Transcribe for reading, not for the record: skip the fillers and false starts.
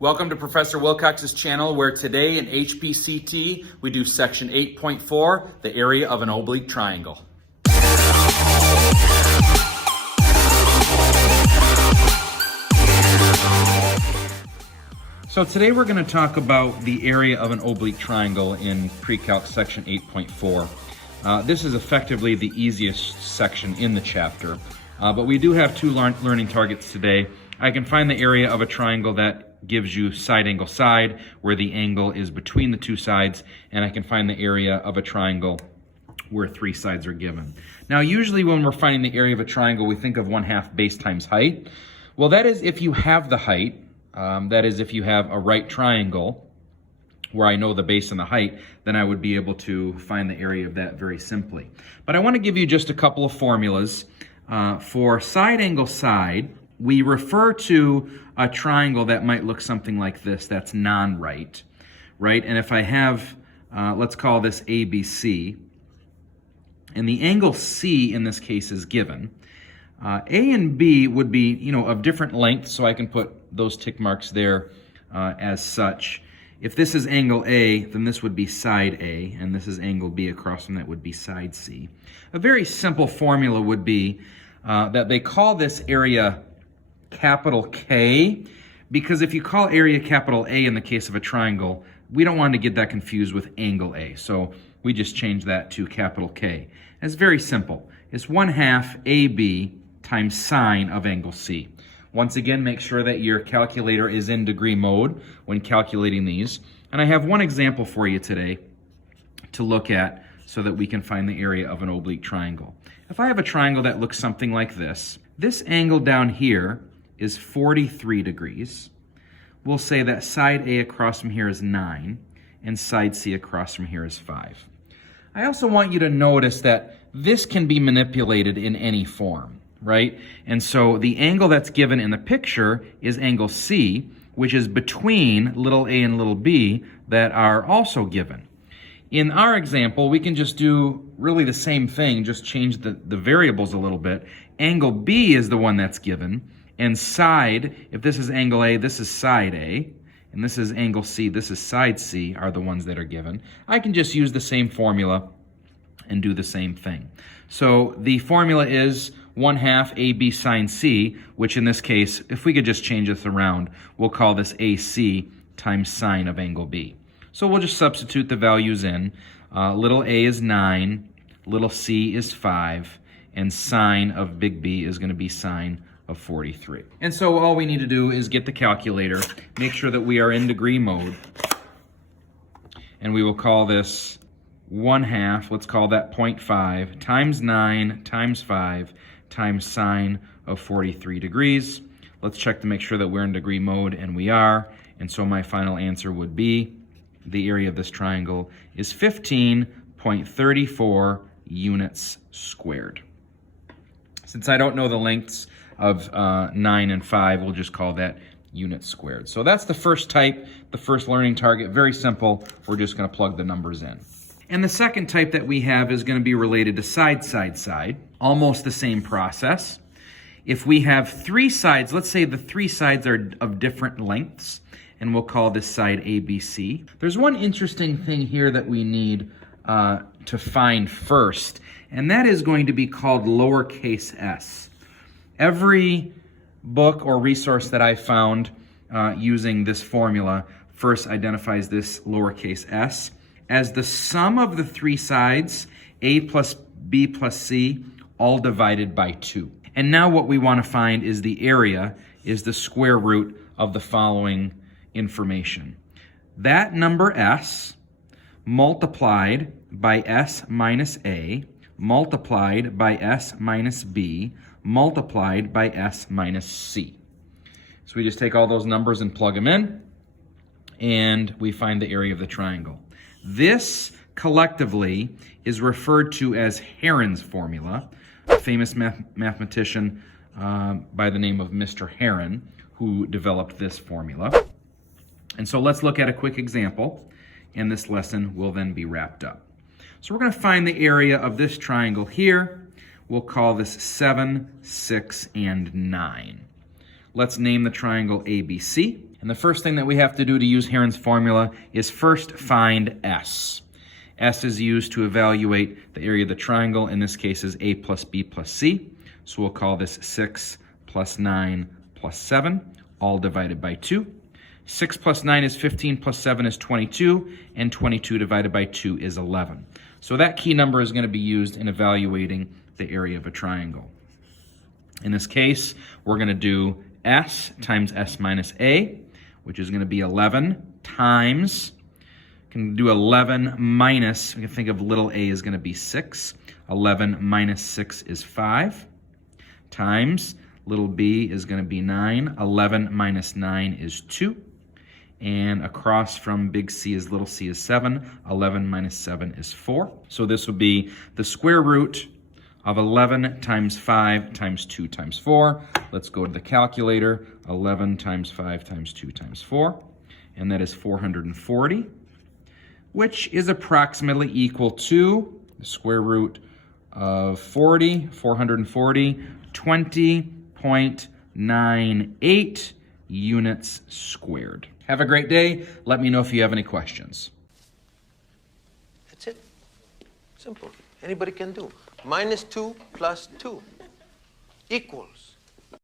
Welcome to Professor Wilcox's channel, where today in HPCT we do section 8.4, the area of an oblique triangle. So today we're going to talk about the area of an oblique triangle in Pre-Calc section 8.4. This is effectively the easiest section in the chapter, but we do have two learning targets today. I can find the area of a triangle that gives you side angle side, where the angle is between the two sides, and I can find the area of a triangle where three sides are given. Now, usually when we're finding the area of a triangle, we think of 1/2 base times height. Well, that is if you have the height, that is if you have a right triangle, where I know the base and the height, then I would be able to find the area of that very simply. But I want to give you just a couple of formulas. For side angle side, we refer to a triangle that might look something like this, that's non-right, right? And if I have, let's call this ABC, and the angle C in this case is given, A and B would be, of different lengths, so I can put those tick marks there as such. If this is angle A, then this would be side A, and this is angle B across from that would be side C. A very simple formula would be that they call this area capital K, because if you call area capital A in the case of a triangle, we don't want to get that confused with angle A, so we just change that to capital K. It's very simple. It's 1/2 AB times sine of angle C. Once again, make sure that your calculator is in degree mode when calculating these. And I have one example for you today to look at so that we can find the area of an oblique triangle. If I have a triangle that looks something like this angle down here is 43 degrees. We'll say that side A across from here is 9, and side C across from here is 5. I also want you to notice that this can be manipulated in any form, right? And so the angle that's given in the picture is angle C, which is between little a and little b that are also given. In our example, we can just do really the same thing, just change the variables a little bit. Angle B is the one that's given, and side, if this is angle A, this is side A, and this is angle C, this is side C, are the ones that are given. I can just use the same formula and do the same thing. So the formula is 1/2 AB sine C, which in this case, if we could just change this around, we'll call this AC times sine of angle B. So we'll just substitute the values in. Little a is 9, little c is 5, and sine of big B is going to be sine of 43. And so all we need to do is get the calculator, make sure that we are in degree mode, and we will call this 1/2, let's call that 0.5, times 9 times 5 times sine of 43 degrees. Let's check to make sure that we're in degree mode, and we are. And so my final answer would be the area of this triangle is 15.34 units squared. Since I don't know the lengths of 9 and 5, we'll just call that units squared. So that's the first type, the first learning target. Very simple. We're just going to plug the numbers in. And the second type that we have is going to be related to side, side, side. Almost the same process. If we have three sides, let's say the three sides are of different lengths, and we'll call this side ABC. There's one interesting thing here that we need to find first, and that is going to be called lowercase s. Every book or resource that I found using this formula first identifies this lowercase s as the sum of the three sides, a plus b plus c, all divided by 2. And now what we want to find is the area, is the square root of the following information. That number s multiplied by s minus a multiplied by s minus b multiplied by s minus c. So we just take all those numbers and plug them in, and we find the area of the triangle. This collectively is referred to as Heron's formula, a famous mathematician by the name of Mr. Heron, who developed this formula. And so let's look at a quick example, and this lesson will then be wrapped up. So we're going to find the area of this triangle here. We'll call this 7, 6, and 9. Let's name the triangle ABC. And the first thing that we have to do to use Heron's formula is first find S. S is used to evaluate the area of the triangle. In this case is A plus B plus C. So we'll call this 6 plus 9 plus 7, all divided by 2. 6 plus 9 is 15, plus 7 is 22, and 22 divided by 2 is 11. So that key number is going to be used in evaluating the area of a triangle. In this case, we're going to do S times S minus A, which is going to be 11 times, can do 11 minus, we can think of little a is going to be 6. 11 minus 6 is 5, times little b is going to be 9. 11 minus 9 is 2. And across from big C is little c is 7. 11 minus 7 is 4. So this would be the square root of 11 times 5 times 2 times 4. Let's go to the calculator. 11 times 5 times 2 times 4. And that is 440, which is approximately equal to the square root of 440, 20.98 units squared. Have a great day. Let me know if you have any questions. That's it. Simple. Anybody can do. Minus 2 plus 2 equals